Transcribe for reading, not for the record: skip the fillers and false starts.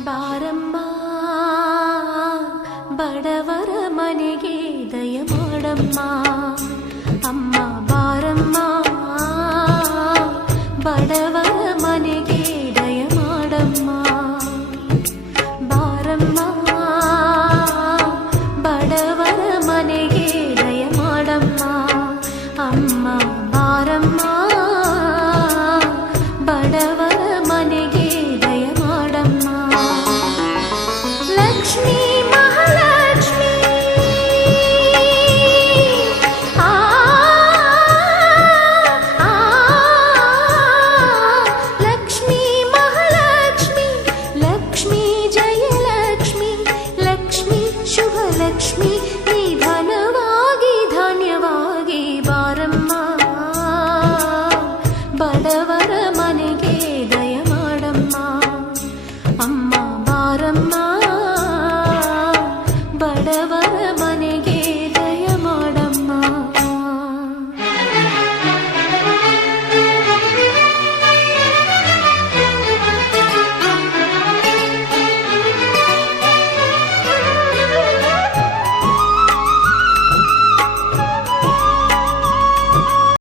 ಬಾರಮ್ಮ ಬಡವರ ಮನೆಗೆ ದಯ ಮಾಡಮ್ಮ ಅಮ್ಮ ಬಾರಮ್ಮ ಬಡವರ ಮನೆಗೆ ದಯ ಮಾಡಮ್ಮ ಬಾರಮ್ಮ ಬಡವರ ಮನೆಗೆ ದಯ ಮಾಡಮ್ಮ ಅಮ್ಮ ಬಾರಮ್ಮ ಬಡವರ ಮನೆಗೆ ದಯ ಮಾಡಮ್ಮ ಲಕ್ಷ್ಮೀ ಮಹಾಲಕ್ಷ್ಮೀ ಲಕ್ಷ್ಮೀ ಮಹಾಲಕ್ಷ್ಮಿ ಲಕ್ಷ್ಮೀ ಜಯಲಕ್ಷ್ಮಿ ಲಕ್ಷ್ಮೀ ಶುಭಲಕ್ಷ್ಮಿ ನಿಧನವಾಗಿ ಧಾನ್ಯವಾಗಿ ಬಾರಮ್ಮ ಬಡವರ ಮನೆಗೆ ದಯ ಮಾಡಮ್ಮ ಅಮ್ಮ ಬಾರಮ್ಮ ಬಡವರ